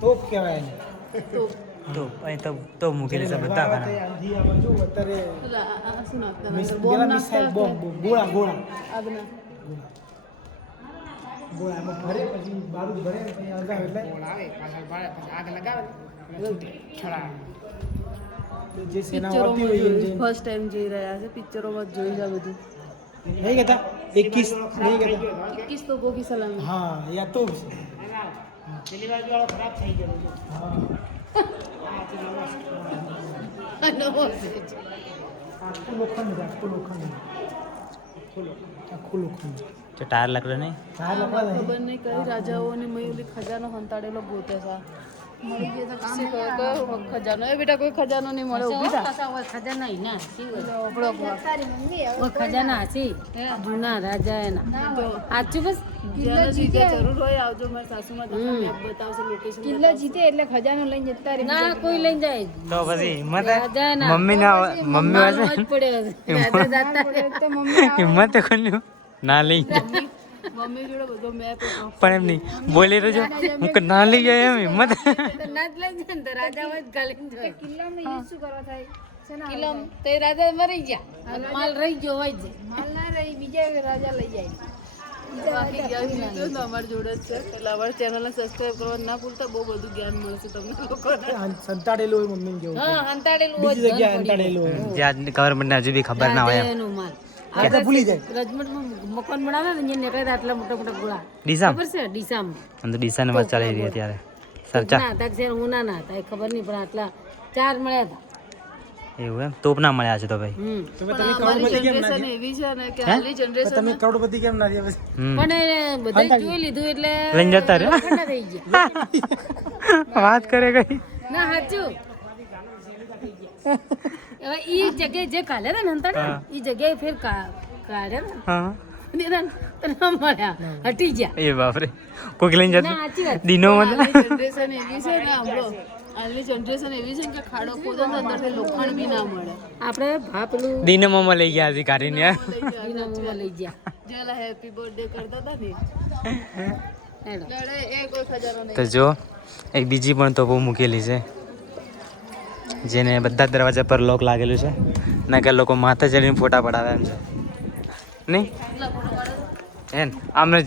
તોપ કહેવાય એને. તો અહીં તો મૂકેલી છે બધા ખાના. આંધી આમાં જો અત્યારે શું નાખતા પેલા મિસાઇલ બોમ્બ ગોળા ગોળા આગના ગોળા એમાં ભરે પછી બારૂદ ભરે ને પછી અગાવે એટલે જે સેના આવતી હોય એ જે ફર્સ્ટ ટાઈમ જોઈ રહ્યા છે પિક્ચરોમાં જોઈ છે બધું નહીં કહેતા 21 નહીં કહેતા 21 તોપો કી સલામી હા યા તો છે પેલી બાજુ વાળો ખરાબ થઈ ગયો છે. આખું લોખંડ આખું લોખંડ તો ટાયર લાકડો નહીં. ચાર લોકો નહીં ખબર નહીં કઈ રાજાઓની મયુલી ખજાનો હંતાડેલો ગોતે છે મળી ગયો તો કામ ખજાનો એ બેટા કોઈ ખજાનો નહીં મળે ઊભી થા ખજાના ના આપણો ખજાના હસી જૂના રાજા એના સાચું બસ જેને જીતે જરૂર હોય આવજો મારા સાસુમાં તમને મેપ બતાવશે લોકેશન કિલ્લો જીતે એટલે ખજાનો લઈને જતા રહે ના કોઈ લઈને જાય તો પછી હિંમત રાજાના. મમ્મી ના મમ્મી મારવો વાસે જ પડે રાજા જાતા હિંમત કોની ના લઈ જાય. મમ્મી જોડે બધો મેપ પણ એમ નહીં બોલી રહ્યો હું કે ના લઈ જાય એમ હિંમત. ના જ લઈ જાય ને તો રાજા હોય જ ગાલીને જાય કિલ્લામાં યુઝ શું કરવા થાય કિલ્લામાં તો એ રાજા મરી ગયા અને માલ રહી ગયો હોય જ માલ ના રહી બીજા રાજા લઈ જાય બાકી જ્ઞાન જીત્યો ને અમારી જોડે જ છે એટલે અમારી ચેનલને સબસ્ક્રાઇબ કરવા ના ભૂલતા બહુ બધું જ્ઞાન મળશે તમને લોકોને સંતાડેલું હોય મમ્મીને કેવું હા અંતાડેલું હોય બીજી જગ્યાએ સંતાડેલું હોય જ્યાં ગવર્મેન્ટને હજુ બી ખબર ના હોય એમ. એનું માલ આ તો ભૂલી જાય રજમટમાં મકાન બનાવે ને અહીંયા નીકળે આટલા મોટા મોટા ગોળા ડીસામ ખબર છે ડીસામ આમ તો ડીસાને વાત ચાલી રહી અત્યારે સરચા ના હતા કે હું ના હતા એ ખબર નહીં પણ આટલા 4 મળ્યા હતા એવું એમ તોપ ના મળ્યા છે તો ભાઈ. તમે પણ અમારી જનરેશન એવી છે ને કે હાલની જનરેશન તમે કરોડપતિ કેમ ના થયા પછી પણ એ બધાય જોઈ લીધું એટલે લઈને જતા રહ્યા. લોખંડના થઈ ગયા વાત કરે કઈ ના સાચું હવે ઈ જગ્યાએ જે કાલે ને અંતર ઈ જગ્યાએ ફેર કાઢે ને હા તને મળ્યા હટી ગયા એ બાપરે કોઈક લઈને ના જતું સાચી વાત દીનો મતલબ જનરેશન એવી છે ને આપણો હાલની જનરેશન એવી છે કે ખાડો ખોદો ને અંદરથી લોખંડ બી ના મળે આપણે પેલું દીનો મોમાં લઈ ગયા અધિકારીને દીનામાં લઈ ગયા જેલા હેપી બર્થડે કરતા હતા ને હેડો. લડે એ કોઈ ખજાનો નહીં તો જો એક બીજી પણ તોપો મૂકેલી છે જેને બધા જ દરવાજા પર લોક લાગેલું છે ના કે લોકો માથે ચડીને ફોટા પડાવે એમ છે નહીં કેટલા ફોટો પાડે એમ આમને